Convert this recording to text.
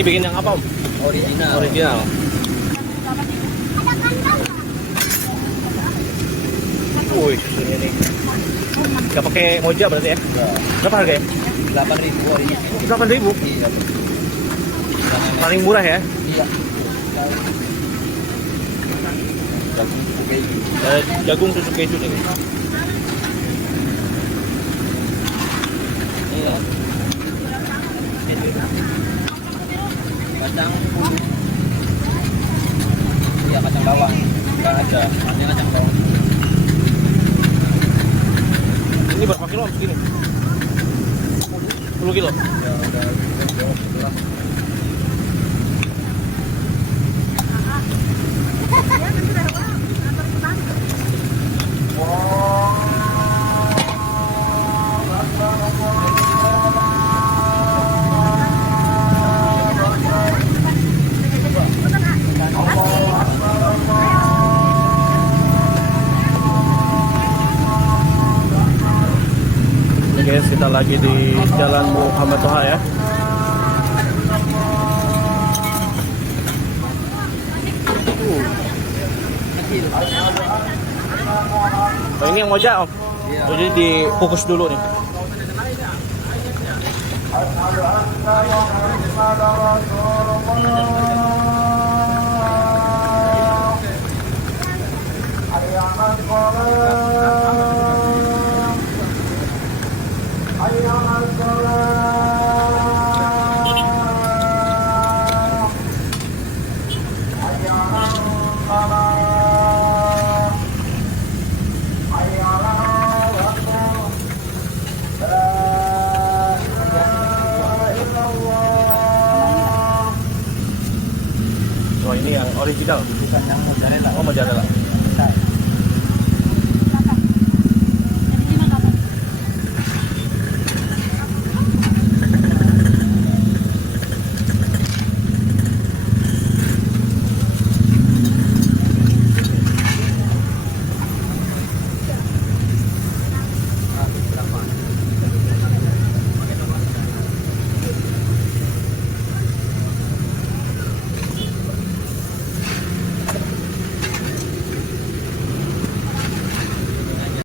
Ini bikin yang apa, Om? Original. Original. Wih, susunya nih. Gak pakai moja berarti ya? Enggak. Berapa harganya? 8.000 original. 8.000? Iya. Paling murah ya? Iya. Jagung susu keju. Jagung susu keju nih. Iya. Kacang puluh. Iya, kacang bawang. Enggak ada. Ada kacang bawang. Ini berapa kilo Om segini? 10 kilo? Ya, udah. Ini guys, kita lagi di Jalan Muhammad Toha ya. Oh, ini yang moja Om? Iya. Oh, jadi dikukus dulu nih. Oh, ini yang original. Bukan yang mozzarella. Oh, mozzarella. Besar.